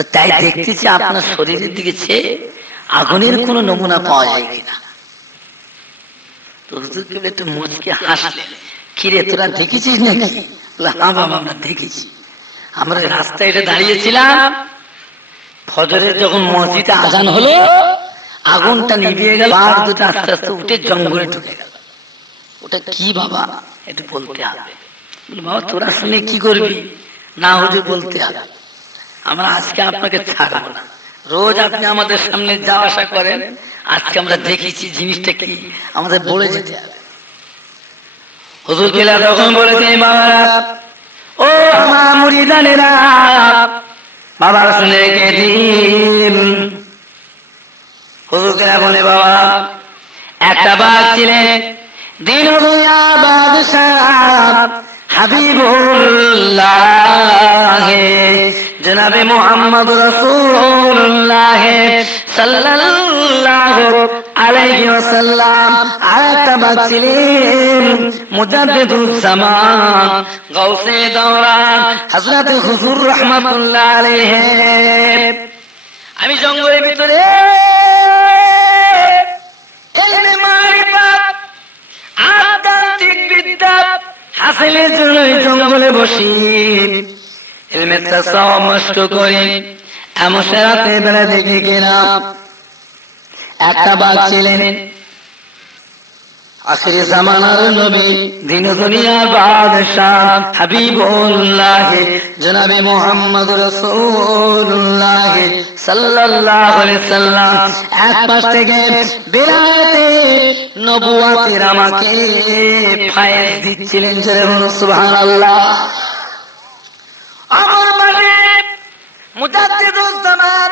তো তাই দেখতেছি আপনার শরীরের দিকে চেয়ে আগুনের কোন নমুনা পাওয়া যায় কিনা। তো হুজুর কেবল একটু মুচকে হাসলেন, কিরে তোরা দেখেছিস নাকি? হ্যাঁ বাবা আমরা দেখেছি, আমরা রাস্তায় এটা দাঁড়িয়েছিলাম, ফজরের যখন মসজিদে আজান হলো আগুনটা নিভিয়ে গেল, আর দুটো আস্তে আস্তে উঠে জঙ্গলে ঢুকে গেল। ওটা কি বাবা একটু বলতে হবে। বাবা তোরা শুনে কি করবি? না হুজুর বলতে হবে। আমরা আজকে আপনাকে ছাড়বো না, রোজ আপনি আমাদের সামনে যাওয়া আসা করেন, আজকে আমরা দেখেছি জিনিসটা কি, আমাদের বলে যেতে হবে। হুজুর কেলা তখন বলেছেন বাবারা, ও আমার মুরিদানেরা, বাবা শুনে রেখে দিন। হুজুর কেলা বলে বাবা একটা বাঘ ছিলেন, দিন দুনিয়া বাদশাহ হাবিবুল্লাহ জনাবে মুহাম্মদ রাসূলুল্লাহ সাল্লাল্লাহু আলাইহি ওয়াসাল্লাম। আরেকটা বাঘ ছিলেন মুজাদ্দিদুজ জামান গাউসে দওরান হযরত হুজুর রাহমাতুল্লাহ আলাইহি। আমি জঙ্গলের ভিতরে ইলমে মারিফাত আধ্যাত্মিক বিদ্যা হাসিলের জন্য জঙ্গলে বসি ইলমের তাসাউফ মস্ত করি। এমন রাতে বেলা দেখে গেলাম একটা বাঘ ছিলেন আখিরি জামানার নবী, দিন দুনিয়ার বাদশাহ হাবিবুল্লাহ জনাবে মুহাম্মদ রাসূলুল্লাহ সাল্লাল্লাহু আলাইহি সাল্লাম। এক পাশ থেকে বেলায়েতে নবুয়তের আমাকে ফায়েজ দিচ্ছিলেন, সুবহানাল্লাহ। আমার মানে মুজাদ্দিদুজ জামান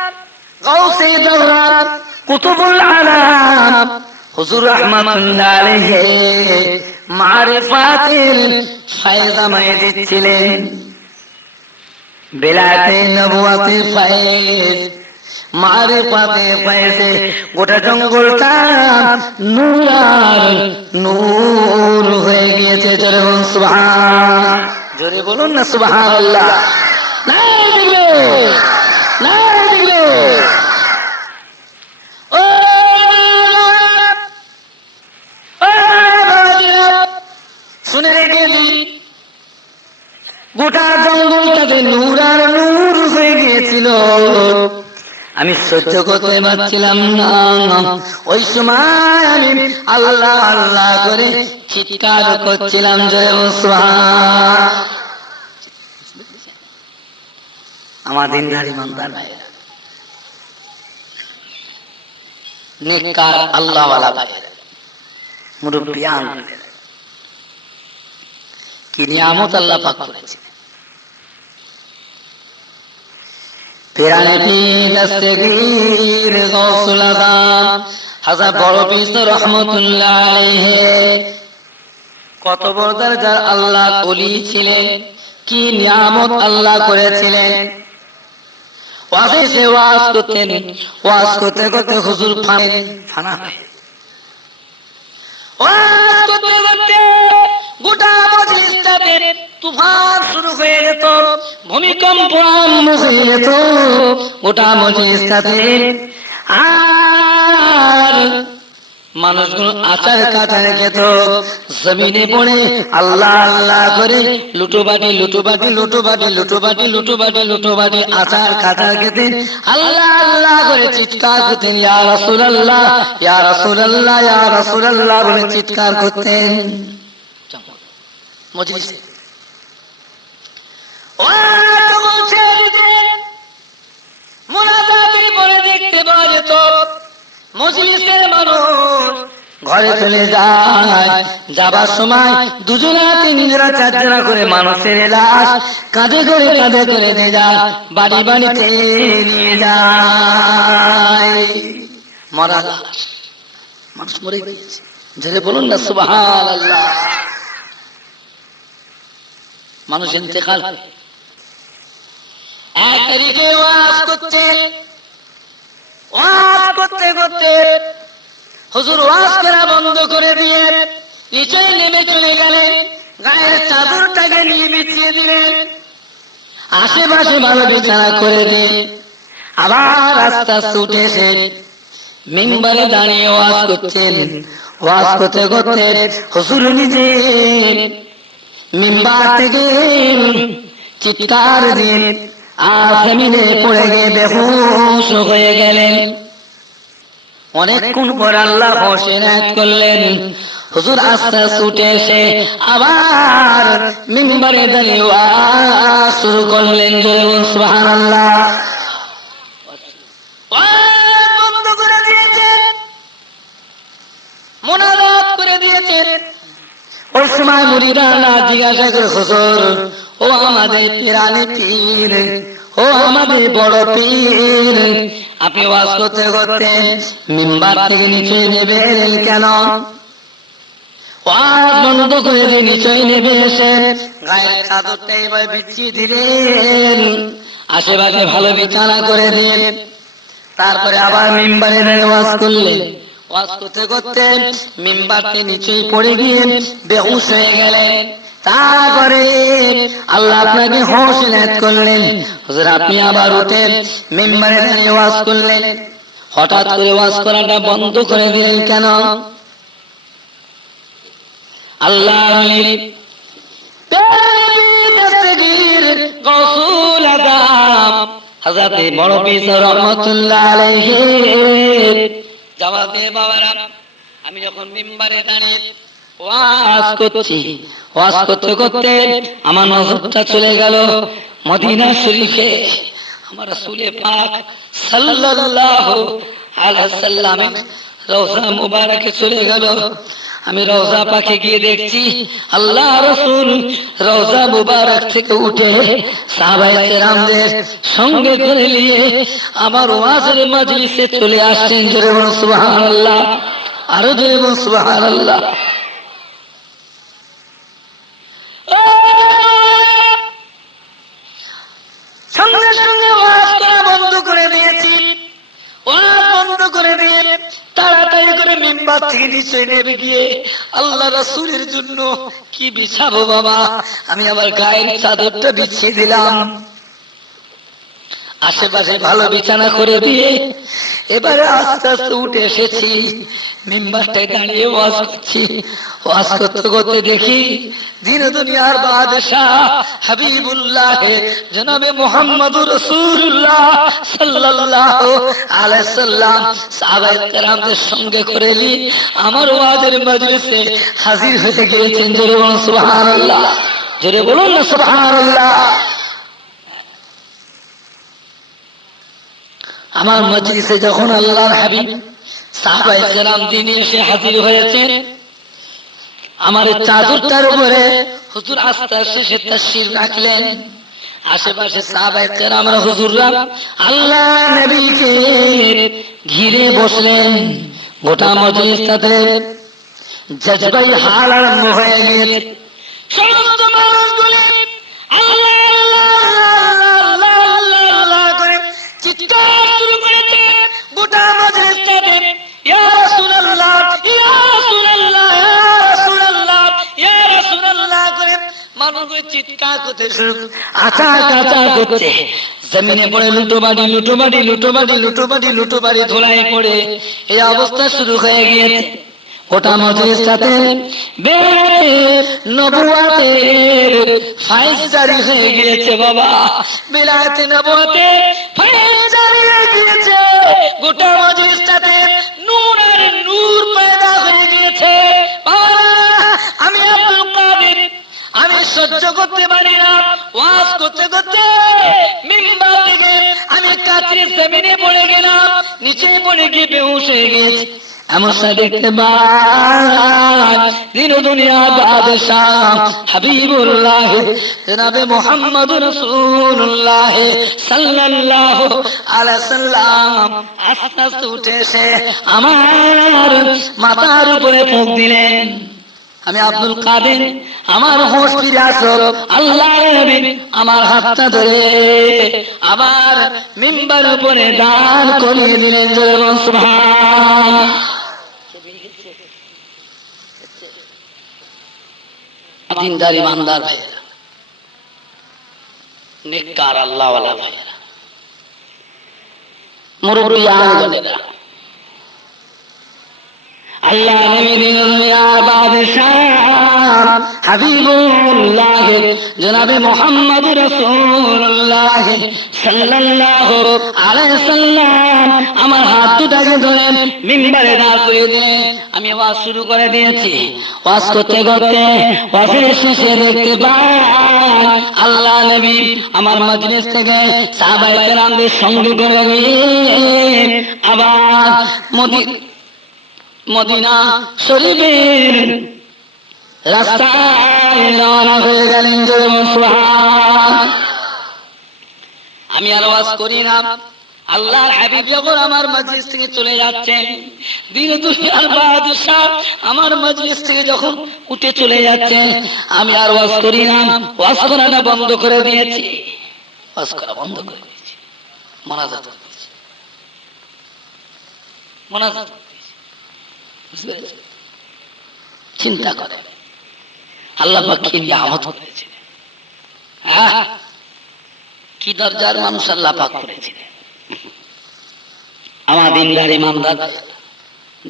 গাউসে দওরান কুতুবুল আলাম হুজুর রাহমাতুল্লাহ আলাইহি মারিফাতের ফায়েজ আমায় দিচ্ছিলেন, বেলায়েতে নবুয়তের ফায়েজ, মারিফাতের ফায়েজে গোটা জঙ্গলটা নূর আর নূর হয়ে গিয়েছে। জোরে বলুন সুবহান, জোরে বলুন না সুবহানাল্লাহ। শুনে রেখে দিই, গোটা জঙ্গলটাতে নূর আর নূর হয়ে গিয়েছিল। আমি সহ্য করতে পারছিলাম না। ওই সময় আমি আল্লাহ আল্লাহ করে চিৎকার করছিলাম, জয় সুবহান। আমার দিনদার ইমানদার ভাইরা, নেককার আল্লাহওয়ালা ভাইরা, মুরব্বিয়ান, কি নিয়ামত আল্লাহ পাক করেছেন। পিরানে পীর দস্তগীর গাউসুল আযম হযরত বড় পীর রহমাতুল্লাহ আলাইহি কত বড় দরজার আল্লাহ ওলি ছিলেন, কি নিয়ামত আল্লাহ করেছিলেন। ওয়াজে ওয়াজ করতেন, ওয়াজ করতে করতে হুজুর ফানা হয়ে ওয়াজ করতে করতে গোটা মজলিসটাতে তুফান শুরু হয়ে যেত, ভূমিকম্প আরম্ভ হয়ে যেত গোটা মজলিসটাতে। আর মানুষগুলো আচার কাটার খেত, জমিনে পড়ে আল্লাহ আল্লাহ করে লুটোবাটি লুটোবাটি লুটোবাটি লুটোবাটি লুটোবাটি লুটোবাটি আচার কাটার খেতেন, আল্লাহ আল্লাহ করে চিৎকার করতেন, ইয়া রাসূলুল্লাহ ইয়া রাসূলুল্লাহ ইয়া রাসূলুল্লাহ বলে চিৎকার করতেন মজলিসে। মুনাজাতে পড়ে দেখতে পাওয়া যেত মজলিসের মানুষ ঘরে চলে যায়, যাবার সময় দুজনা তিনজনা চারজনা করে মানুষের লাশ কাঁধে করে নিয়ে যায়, বাড়ি বাড়িতে নিয়ে যায়। মরা লাশ, মানুষ মরে গিয়েছে, জোরে বলুন না সুবহানাল্লাহ। মানুষ ইন্তেকাল, এক তারিখে ওয়াজ করছেন, ওয়াজ করতে করতে হুজুর ওয়াজ করা বন্ধ করে দিয়ে নিচে নেমে চলে গেলেন, গায়ের চাদরটাকে নিয়ে বিছিয়ে দিলেন, আশেপাশে ভালো বিছানা করে দিয়ে আবার আস্তে আস্তে উঠে এসে মিম্বারে দাঁড়িয়ে ওয়াজ করছেন। ওয়াজ করতে করতে হুজুর নিজে মিম্বার থেকে চিৎকার দিয়ে আর জমিনে পড়ে গিয়ে বেহুশ হয়ে গেলেন। অনেকক্ষণ পর আল্লাহ হোশ এনায়েত করলেন। হুজুর আস্তে আস্তে উঠে এসে আবার মিম্বারে দাঁড়িয়ে ওয়াজ শুরু করলেন। জোরে সুবহানাল্লাহ। ওয়াজ বন্ধ করে দিয়েছেন, মুনাজাত করে দিয়েছেন। ওই সময় মুরিদানা জিজ্ঞাসা করে, হুজুর ও আমাদের পিরানি পীর, ও আমাদের বড় পীর, আপনি ওয়াজ করতে করতে মিম্বার থেকে নিচে নেমে এলেন কেন? ওয়াজ বন্ধ করে দিয়ে নিচে নেমে এসে গায়ের চাদরটা এবার বিছিয়ে দিলেন, আশেপাশে ভালো বিছানা করে দিয়ে তারপরে আবার মিম্বারে ওয়াজ করলেন। ওয়াজ করতে করতে মিম্বারটি নিচেই পড়ে গিয়ে বেহুশ হয়ে গেলেন। তারপরে আল্লাহ আপনাকে হোশ এনায়েত করলেন। হুজুর আপনি আবার উঠে মিম্বারে দাঁড়িয়ে ওয়াজ করলেন। হঠাৎ করে ওয়াজ করাটা বন্ধ করে দিলেন কেন? আল্লাহ গৌসুল আযম হযরত বড় পীর রহমাতুল্লাহ আলাইহি জবাব দিয়ে, বাবারা আমি যখন মিম্বারে দাঁড়িয়ে ওয়াজ করছি, ওয়াজ করতে করতে আমার নজরটা চলে গেল মদিনা শরীফে। আমার রাসূল পাক সাল্লাল্লাহু আলাইহি সাল্লামের রওজা মুবারকে চলে গেল। আমি রওজা পাকে গিয়ে দেখছি আল্লাহ রাসূল রওজা মুবারক থেকে উঠে সাহাবায়ে কেরামদের সঙ্গে করে নিয়ে আমার ওয়াজের মজলিসে চলে আসছেন। জোরে বলুন সুবহানাল্লাহ, আরো জোরে বলুন সুবহানাল্লাহ। সঙ্গে সঙ্গে ওয়াজ করা বন্ধ করে দিয়েছি। ওয়াজ বন্ধ করে দিয়ে তাড়াতাড়ি করে মিম্বার থেকে নিচে নেমে গিয়ে আল্লাহ রাসূলের জন্য কি বিছাবো বাবা, আমি আমার গায়ের চাদরটা বিছিয়ে দিলাম। আশেপাশে ভালো বিছানা করে দিয়ে এবারে আস্তে আস্তে উঠে এসেছি, মিম্বারটায় দাঁড়িয়ে ওয়াজ করছি। ওয়াজ করতে করতে দেখি দিন দুনিয়ার বাদশাহ হাবিবুল্লাহ জনাবে মুহাম্মদুর রাসূলুল্লাহ সাল্লাল্লাহু আলাইহি সাল্লাম সাহাবায়ে কেরামদের সঙ্গে করে নি আমার ওয়াজের মজলিসে হাজির হয়ে গিয়েছেন। জোরে বলুন সুবহানাল্লাহ, জোরে বলুন না সুবহানাল্লাহ। আমার মজলিসে যখন আল্লাহর হাবিব সাহাবায়ে কেরাম দিনে এসে হাজির হয়েছেন, আমার চাদরটার উপরে হুজুর আস্তে আস্তে সে তাশরীফ রাখলেন। আশেপাশে সাহাবায়ে কেরামরা হুজুররা আল্লাহ নবীকে ঘিরে বসলেন। গোটা মজলিসটাতে জজবাই হাল আরম্ভ হয়ে গিয়েছে। সমস্ত মানুষগুলি আল্লাহ চিৎকার শুরু করেছে। গোটা মজলিসটাতে ইয়া রাসূলুল্লাহ, ইয়া রাসূলুল্লাহ, ইয়া রাসূলুল্লাহ, ইয়া রাসূলুল্লাহ করে মানুষগুলো চিৎকার করতে শুরু, আচার কাচার করছে। জমিনে পড়ে লুটোবাড়ি লুটোবাড়ি লুটোবাড়ি লুটোবাড়ি লুটোবাড়ি ধুলাই পড়ে এই অবস্থা শুরু হয়ে গিয়েছে। গোটা মজলিসটাতে বেলায়েতের নবুয়তের ফাইজ জারি হয়ে গিয়েছে বাবা, বেলায়েতের নবুয়তের ফাইজ জারি হয়ে গিয়েছে। গোটা মজলিসটাতে নূরের নূর পয়দা হয়ে গিয়েছে। বাবা আমি আব্দুল কাদের, আমি সহ্য করতে পারি না। ওয়াজ করতে করতে মিম্বার থেকে আমি কাছে জমিনে পড়ে গেলাম, নিচে পড়ে গিয়ে বেহুশ হয়ে গেছি। এমনটা দেখতে পাই দিন দুনিয়ার বাদশাহ হাবিবুল্লাহ জনাবে মুহাম্মদুর রাসূলুল্লাহ সাল্লাল্লাহু আলাইহি সাল্লাম আস্তে আস্তে উঠে এসে আমার মাথার উপরে ফুঁক দিলেন। আমি আব্দুল কাদের, আমার হোশ ফিরে আসলো। আল্লাহর নবী আমার হাতটা ধরে আবার মিম্বার উপরে দাঁড় করিয়ে দিলেন। জয় সুবহান। দিনদার ইমানদার ভাইয়েরা, নেককার আল্লাহওয়ালা ভাইয়েরা, মুরব্বিয়ান বলেরা, আল্লাহ নবীর বাদশাহ হাবিবুল্লাহ জনাবে মুহাম্মদ রাসূলুল্লাহ সাল্লাল্লাহু আলাইহি সাল্লাম আমার হাত দুটাকে ধরে মিম্বারে দাঁড় করিয়ে দিলেন। আমি ওয়াজ শুরু করে দিয়েছি। ওয়াজ করতে করতে ওয়াজের শেষে দেখতে পাই আল্লাহ নবী আমার মজলিস থেকে সাহাবায়ে কেরামদের সঙ্গে করে নিয়ে আবার মদিনা শরীফের রাস্তায় রওনা হয়ে গেলেন। সুবহান। আমি আর ওয়াজ করি না, আল্লাহর হাবিব যখন আমার মজলিস থেকে চলে যাচ্ছেন, দিন দুনিয়ার বাদশা আমার মজলিস থেকে যখন উঠে চলে যাচ্ছেন, আমি আর ওয়াজ করি না, ওয়াজ করাটা বন্ধ করে দিয়েছি। ওয়াজ করা বন্ধ করে দিয়েছি, মোনাজাত করে দিয়েছি, মোনাজাত। চিন্তা করে আল্লাহ পাক কি নিয়ামত করেছিলেন, কি দরজার মানুষ আল্লাহ পাক করেছিলেন। আমার দিনদার ইমানদার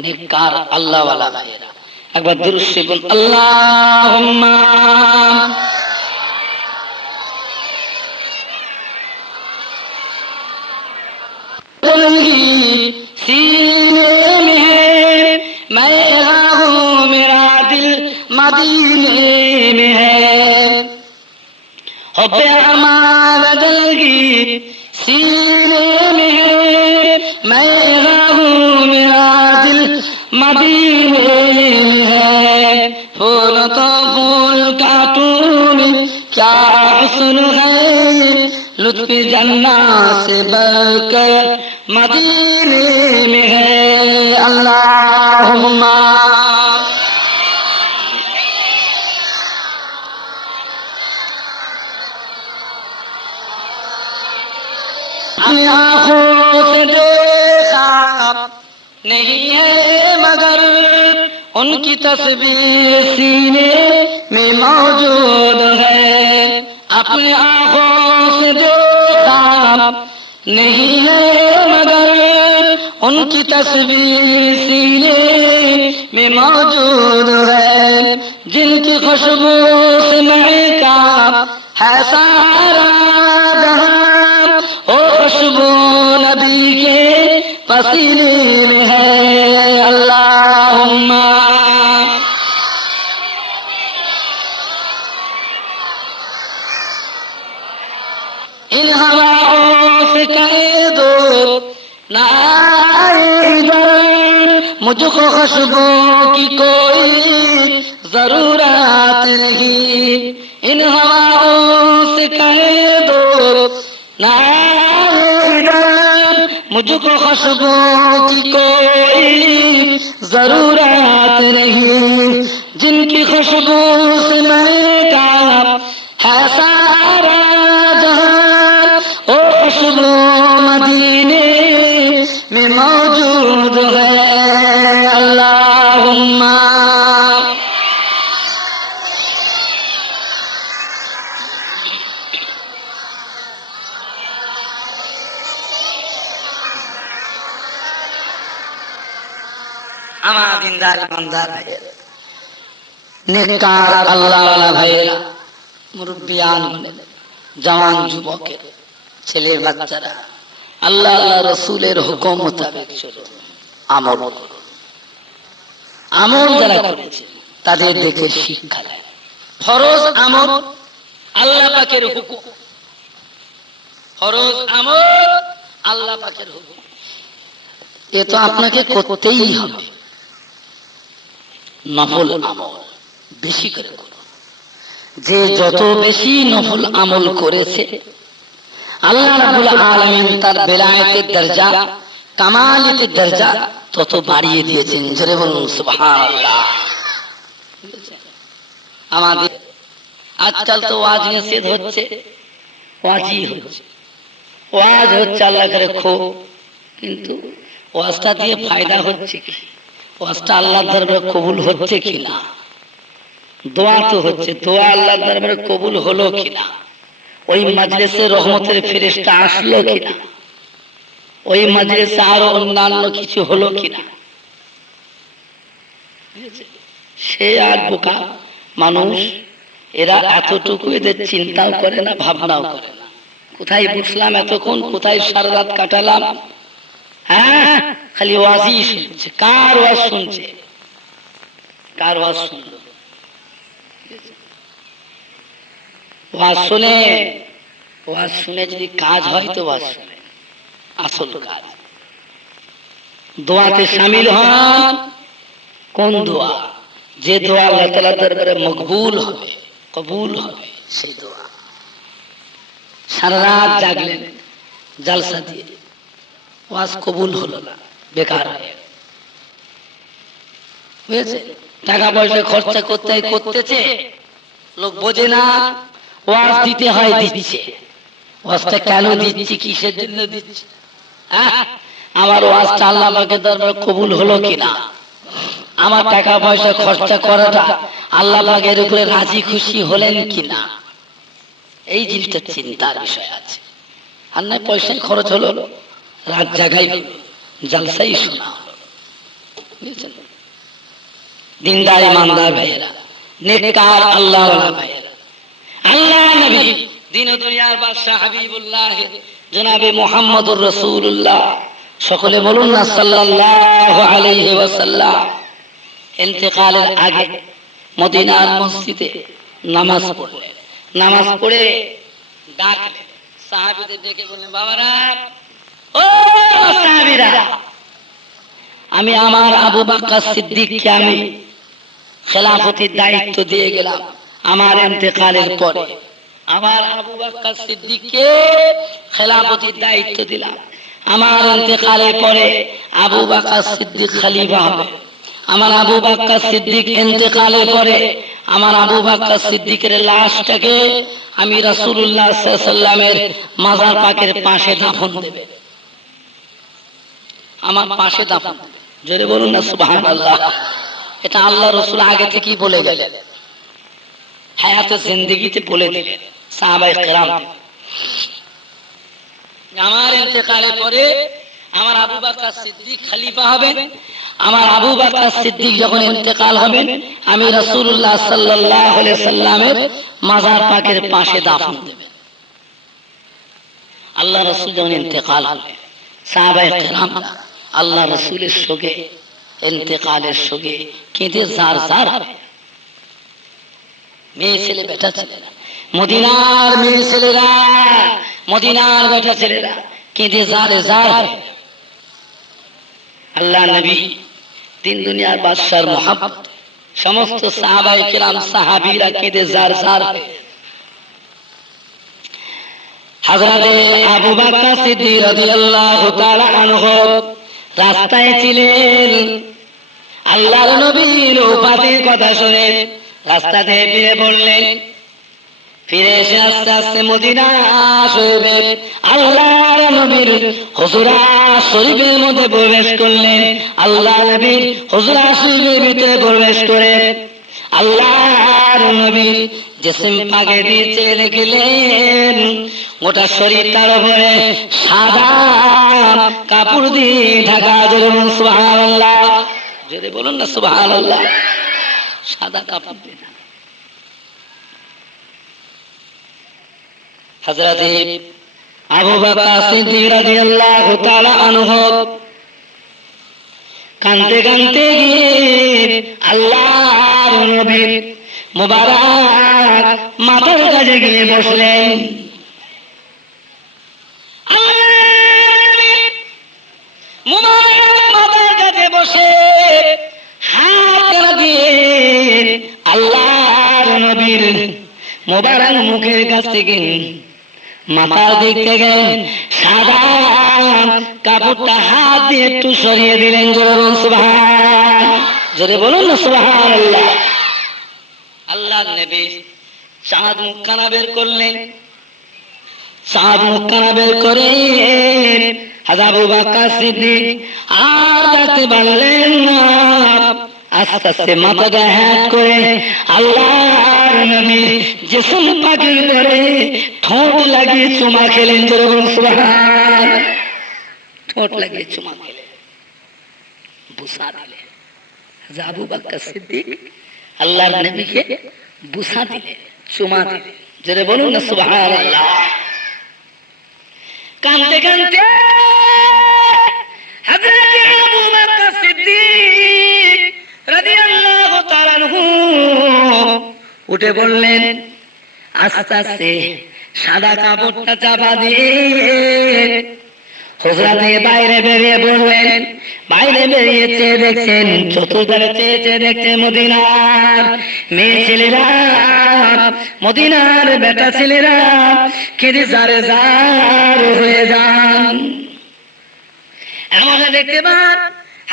নেককার আল্লাহওয়ালা ভাইয়েরা, একবার দুরূদ শরীফ বলুন, আল্লাহুম্মা मदीने में है हुब्बे अमाल जलगी सीने में है मैं हूँ मेरा दिल मदीने में है फूल तो फूल काटूं क्या हुस्न है लुत्फ जन्नत से बढ़कर मदीने में है अल्लाहुम्मा आँखों से देखा नहीं है मगर उनकी तस्वीर सीने में मौजूद है। अपनी आँखों से देखा नहीं है मगर उनकी तस्वीर सीने में मौजूद है। जिनकी खुशबू से महका है सारा जहां, ओ खुशबू नबी के पसीने में है। अल्लाहुम्मा इन हवाओं से कह दो ना आए इधर, मुझको खुशबू की कोई जरूरत नहीं। इन हवाओं से कह दो ना आए इधर, मुझको खुशबू की कोई जरूरत नहीं। जिनकी खुशबू से महका है सारा जहां, ओ खुशबू मदीने में मौजूद है। अल्लाहुम्मा আমার দিনদার ইমানদার ভাইয়েরা, নেককার আল্লাহওয়ালা ভাইয়েরা, মুরব্বিয়ান, জওয়ান যুবকের, ছেলে বাচ্চারা, আল্লাহ আল্লাহ রসুলের হুকুম মোতাবেক চলুন, আমল করুন। আমল যারা করেছে তাদের দেখে শিক্ষা দেয়। ফরজ আমল আল্লাহ পাকের হুকুম, ফরজ আমল আল্লাহ পাকের হুকুম, এ তো আপনাকে করতেই হবে। নফল আমল বেশি করে করুন। যে যত বেশি নফল আমল করেছে আল্লাহ রাব্বুল আলামিন তার বেলায়েতের দরজা, কামালিয়াতের দরজা তত বাড়িয়ে দিয়েছেন। জোরে বলুন সুবহানাল্লাহ। আমাদের আজকাল তো ওয়াজ নসিহত হচ্ছে, ওয়াজই হচ্ছে, ওয়াজ হচ্ছে আল্লাহ করে খুব, কিন্তু ওয়াজটা দিয়ে ফায়দা হচ্ছে কি? ওয়াজটা আল্লাহর দরবারে কবুল হচ্ছে কিনা? দোয়া তো হচ্ছে, দোয়া আল্লাহর দরবারে কবুল হলো কিনা? ওই মাজলিসে রহমতের ফেরেশতা আসলো কিনা? ওই মাজলিসে আরো অন্যান্য কিছু হলো কিনা, সে আর বোকা মানুষ, এরা এতটুকু এদের চিন্তাও করে না, ভাবনাও করে না। কোথায় বসলাম এতক্ষণ, কোথায় সারা রাত কাটালাম, হ্যাঁ খালি ওয়াজই শুনছে। কার ওয়াজ শুনছে? কার ওয়াজ শুনল? ওয়াজ শুনে, ওয়াজ শুনে যদি কাজ হয় তো ওয়াজ শুনে আসল কাজ। দোয়াতে শামিল হন। কোন দোয়া? যে দোয়া আল্লাহ তাআলার দরবারে মকবুল হবে, কবুল হবে, সেই দোয়া। সারা রাত জাগলেন জালসা দিয়ে, ওয়াজ কবুল হলো না, বেকার হয়ে বুঝেছে। টাকা পয়সা খরচা করতেছে, লোক বোঝে না ওয়াজ দিতে হয়, দিচ্ছে। ওয়াজটা কেন দিচ্ছি, কিসের জন্য দিচ্ছি? আমার ওয়াজটা আল্লাহ পাকের দরবারে কবুল হলো কিনা, আমার টাকা পয়সা খরচা করাটা আল্লাহ পাকের উপরে রাজি খুশি হলেন কিনা, এই জিনিসটা চিন্তার বিষয় আছে। আর নয় পয়সাই খরচ হলো, রাত জাগাই জালসাই শোনা হলো। বুঝেছেন? দিনদার ইমানদার ভাইয়েরা, নেককার আল্লাহওয়ালা ভাইয়েরা, আল্লাহ নবী দিন ও দুনিয়ার বাদশা হাবিবুল্লাহ জনাবে মুহাম্মদুর রাসূলুল্লাহ, সকলে বলুন না সাল্লাল্লাহু আলাইহি ওয়াসাল্লাম, ইন্তেকালের আগে মদিনার মসজিদে নামাজ পড়লেন। নামাজ পড়ে ডাকলেন, সাহাবীদের ডেকে বললেন, বাবারা, ও সাহাবীরা, আমি আমার আবু বকর সিদ্দিককে আমি খেলাফতের দায়িত্ব দিয়ে গেলাম আমার ইন্তেকালের পরে। আমার আবু বকর সিদ্দিককে খেলাফতের দায়িত্ব দিলাম, আমার ইন্তেকালের পরে আবু বকর সিদ্দিক খলিফা হবে। আমার আবু বকর সিদ্দিক ইন্তেকালের পরে আমার আবু বকর সিদ্দিকের লাশটাকে আমি রাসূলুল্লাহ সাল্লাল্লাহু আলাইহি ওয়াসাল্লামের মাজার পাকের পাশে দাফন দেবে, আমার পাশে দাফন। জোরে বলুন না সুবহানাল্লাহ। এটা আল্লাহ রাসূল আগে থেকেই বলে গেলেন, হায়াতে জিন্দেগিতে বলে দিলেন সাহাবায়ে কেরাম। আমার ইন্তেকালের পরে আমার আবু বকর সিদ্দিক খলিফা হবেন। আমার আবু বকর সিদ্দিক যখন ইন্তেকাল হবেন, আমি রাসূলুল্লাহ সাল্লাল্লাহু আলাইহি সাল্লামের মাজার পাকের পাশে দাফন দেব। আল্লাহ রাসূল যখন ইন্তেকাল হলেন, সাহাবায়ে কেরাম আল্লাহ রাসূলের সঙ্গে ইন্তেকালের সঙ্গে কেঁদে জার জার হবে। মেয়ে ছেলে বেটা ছেলেরা, মদিনার মেয়ে ছেলেরা, মদিনার বেটা ছেলেরা কেঁদে জারে জার হবে। আল্লাহ নবী দিন দুনিয়ার বাদশার মুহাব্বত, সমস্ত সাহাবায়ে কেরাম সাহাবীরা কেঁদে জার জার হবে। হযরতে আবু বকর সিদ্দিক রাদিয়াল্লাহু তাআলা আনহু রাস্তায় ছিলেন, আল্লাহর নবীর ওফাতের কথা শুনে রাস্তা থেকে ফিরে পড়লেন। ফিরে এসে আস্তে আস্তে মদিনা শরীফে আল্লাহর নবীর হুজরা শরীফের মধ্যে প্রবেশ করলেন। আল্লাহ নবীর হুজরা শরীফের ভিতরে প্রবেশ করে আল্লাহর নবীর জিসম পাকে দিয়েছে দেখলেন, গোটা শরীর তার উপরে সাদা কাপড় দিয়ে ঢাকা। জোরে বলুন সুবহানাল্লাহ, জোরে বলুন না সুবহানাল্লাহ। সাদা কাপড় দিয়ে হযরতে আবু বকর সিদ্দিক রাদিয়াল্লাহু তাআলা আনহু কাঁদতে কাঁদতে গিয়ে আল্লাহর নবীর মুবারক মাথার কাছে গিয়ে বসলেন। মুবারক মাথার কাছে বসে হাত দিয়ে আল্লাহর নবীর মুবারক মুখের কাছ থেকে মাথার দিক থেকে সাদা কাপড়টা হাত দিয়ে একটু সরিয়ে দিলেন। জোরে বলুন সুবহান, জোরে বলুন না সুবহানাল্লাহ। আল্লাহ নবী চাঁদ মুখখানা বের করলেন, চাঁদ মুখখানা বের করে হযরত আবু বকর সিদ্দিক আর দেখতে পারলেন না। আস্তে আস্তে মাথাটা হাত করে আল্লাহর নবী জিসম পাকের ধরে ঠোঁট লাগিয়ে চুমা খেলেন। জোরে বলুন সুবহান, ঠোঁট লাগিয়ে চুমা খেলে, বুসা দিলে। আবু বকর সিদ্দিক আল্লাহর নবীকে বুসা দিলে, চুমা দিলে। জোরে বলুন না সুবহানাল্লাহ। কাঁদতে কাঁদতে হযরত আবু বকর সিদ্দিক রাদিয়াল্লাহু তাআলা আনহু উঠে বললেন, আস্তে আস্তে সাদা কাপড়টা চাপা দিয়ে হুজরা থেকে বাইরে বেরিয়ে পড়লেন। বাইরে বেরিয়ে চেয়ে দেখছেন, চতুর্ধারে চেয়ে চেয়ে দেখছেন মদিনার মেয়ে ছেলেরা, মদিনার বেটা ছেলেরা কেঁদে জারে জার হয়ে যান। এমন দেখতে পান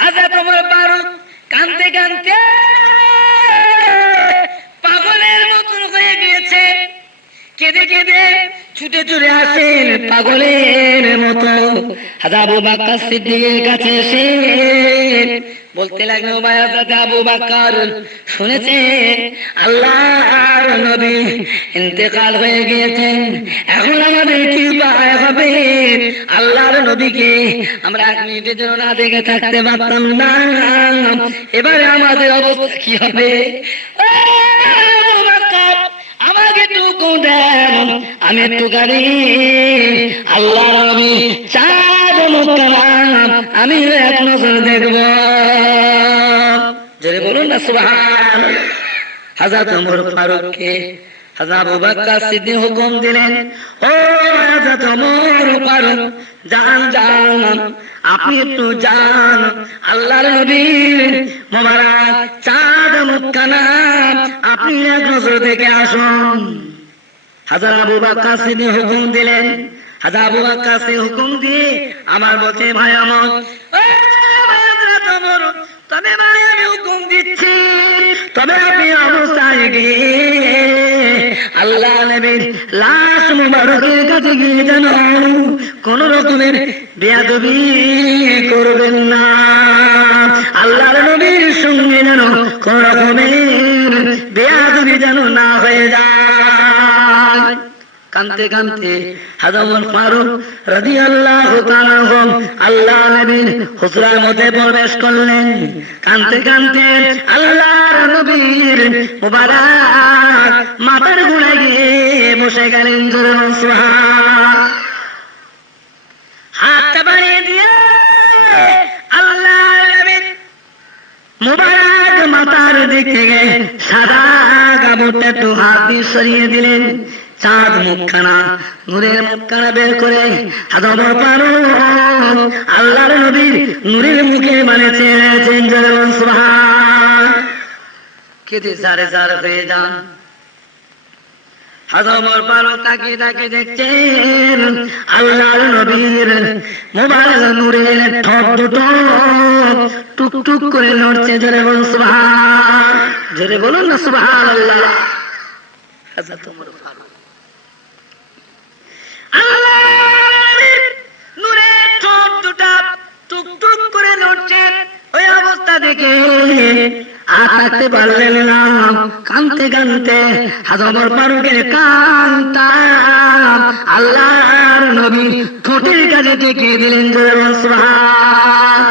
হযরত ওমর ফারুক কাঁদতে কাঁদতে পাগলের মতন হয়ে গিয়েছে, কেঁদে কেঁদে ছুটে চলে আসেন পাগলের মতো। আবু বকর সিদ্দিকের কাছে এসে বলতে লাগলো, ভাই হযরত আবু বকর শুনেছে আল্লাহর নবী ইন্তেকাল হয়ে গিয়েছেন, এখন আমাদের কি উপায় হবে? আল্লাহর নবীকে আমরা এক মিনিটের জন্য না দেখে থাকতে পারতাম না, এবারে আমাদের অবস্থা কি হবে? আমাকে টুকু দেন, আমি একটু গাড়ি আল্লাহ নবী চাঁদ মুক্তারাম আমি এক নজর দেখব। জোরে বলুন না সুবহানাল্লাহ। হযরত ওমর ফারুককে হযরত আবু বকর সিদ্দিক হুকুম দিলেন, ও হযরত ওমর ফারুক যান যান, আপনি একটু যান, আল্লাহর নবীর মোবারক চাঁদ মুক্তারাম আপনি এক নজর দেখে আসুন। হযরত আবু বকর সিদ্দিক হুকুম দিলেন। হযরত আবু বকর সিদ্দিক হুকুম দিয়ে আমার বলছে, ভাই আমার হযরত ওমর, তবে ভাই আমি হুকুম দিচ্ছি, তবে আপনি অবস্থায় গিয়ে আল্লাহ নবীর লাশ মুবারকের কাছে গিয়ে যেন কোন রকমের বেয়াদবি করবেন না, আল্লাহর নবীর সঙ্গে যেন কোন রকমের বেয়াদবি যেন না হয়ে যায়। কাঁদতে কাঁদতে হযরত ওমর ফারুক রাদিয়াল্লাহু তাআলা আল্লাহ নবীর হুজরার মধ্যে প্রবেশ করলেন। কাঁদতে কাঁদতে আল্লাহর নবীর মুবারক মাথার গোড়ায় গিয়ে বসে গেলেন। জোরে সুবহান। হাতটা বাড়িয়ে দিয়ে আল্লাহর নবীর মুবারক মাথার দিকে সাদা কাপড়টা একটু হাত দিয়ে সরিয়ে দিলেন। চাঁদ মুখখানা, নূরের মুখখানা বের করে হযরত ওমর ফারুক আল্লাহর নবীর নূরের মুখে মানেছেন। সুবহান। কেঁদে জারে জার হয়ে যান। হযরত ওমর ফারুক তাকিয়ে তাকিয়ে দেখছেন আল্লাহর নবীর মোবারক নূরের ঠোঁট দুটো টুক টুক করে নড়ছে। জোরে বলুন সুবহান। জোরে বলুন না সুবহানাল্লাহ। হযরত ওমর ফারুক আল্লাহর নূরের ঠোঁট দুটো টুক টুক করে নড়ছে। ওই অবস্থা দেখে আর থাকতে পারলেন না। কাঁদতে কাঁদতে হযরত ওমর ফারুকের কান্তা আল্লাহর নবী ঠোঁটের কাছে ঠেকিয়ে দিলেন। জোরে বলুন সুবহান।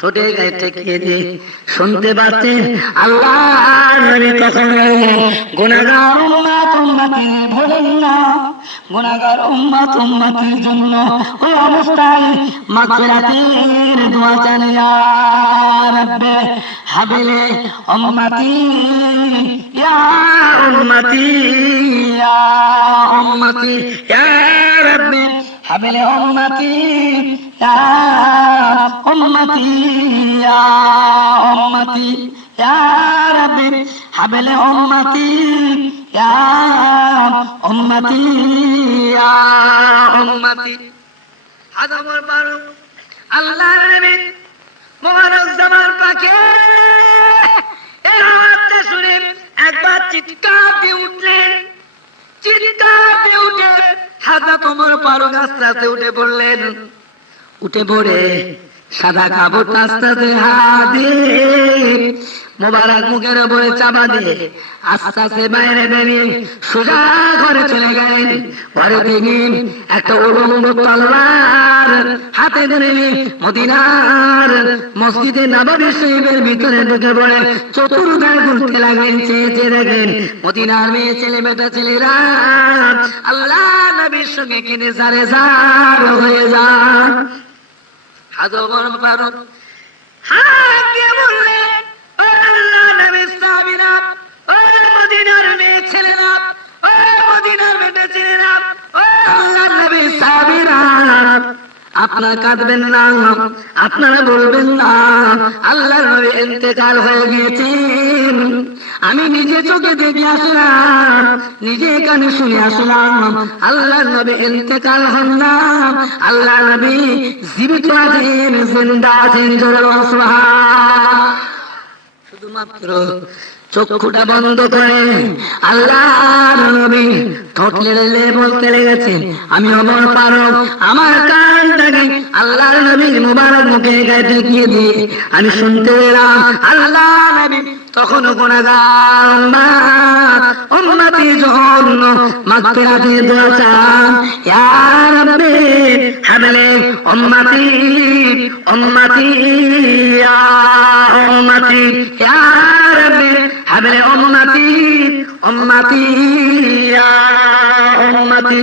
ঠোঁটের কাছে ঠেকিয়ে দিয়ে শুনতে পাচ্ছেন আল্লাহর নবী তখন, গুনাহগার উম্মত উম্মতি ভুলেন না, গুনাহগার উম্মত উম্মতির জন্য ওই অবস্থায় মাগফিরাতের দোয়া চান। ইয়া রাব্বি হাবিলি উম্মতি ইয়া উম্মতি ইয়া উম্মতি ইয়া রাব্বি হাবিলি উম্মতি ইয়া উম্মতি ইয়া উম্মতি ইয়া রাব্বি হাবিলি উম্মতি ইয়া উম্মতি ইয়া উম্মতি। হযরত ওমর ফারুক আল্লাহর নবী মোবারক জামার পাকে এই আওয়াজটা শুনে একবার চিৎকার দিয়ে উঠলেন। চিৎকার দিয়ে উঠে হযরত ওমর ফারুক আস্তে আস্তে উঠে পড়লেন। উঠে পড়ে সাদা কাপড় আস্তে আস্তে হাত দিয়ে মোবারক মুখের উপরে চাপা দিয়ে আস্তে আস্তে বাইরে বেরিয়ে সোজা ঘরে চলে গেলেন। ঘরে থেকে একটা উলঙ্গ তলোয়ার হাতে ধরে মদিনার মসজিদে নববী শরীফের ভিতরে ঢুকে পড়ে চতুর্দিকে ঘুরতে লাগলেন। চেয়ে দেখেন মদিনার মেয়ে ছেলে বেটা ছেলেরা আল্লাহ নবীর সঙ্গে কিনে সারে সার হয়ে যান। হাজবর ফারুক হাত দিয়ে বললেন, ও আল্লাহ নবীর সাহাবীরা, ও মদিনার মেয়ে ছেলেরা, ও মদিনার বেটা ছেলেরা, ও আল্লাহ নবীর সাহাবীরা, আপনারা কাঁদবেন না, আপনারা বলবেন না আল্লাহর নবী ইন্তেকাল হয়ে গিয়েছেন। আমি নিজে চোখে দেখে আসলাম, নিজে কানে শুনে আসলাম, আল্লাহর নবী ইন্তেকাল হন না, আল্লাহর নবী জীবিত আছেন, জিন্দা আছেন। জোরে বলুন সুবহানাল্লাহ। শুধুমাত্র চক্ষুটা বন্ধ করে আল্লাহর নবী ঠোঁট লেড়ে বলতে লেগেছেন, আমি ওমর ফারুক আমার কানটাকে আল্লাহর নবীর মোবারক মুখে গায়ে ঢুকিয়ে দিয়ে আমি শুনতে পেলাম আল্লাহ নবী তখন গুনাহগার উম্মতের জন্য মাগফিরাতের দোয়া চান, ইয়া রাব্বি হাবলি উম্মতি উম্মতি ইয়া উম্মতি, ইয়া রাব্বি হাবলি উম্মতি উম্মতি ইয়া উম্মতি।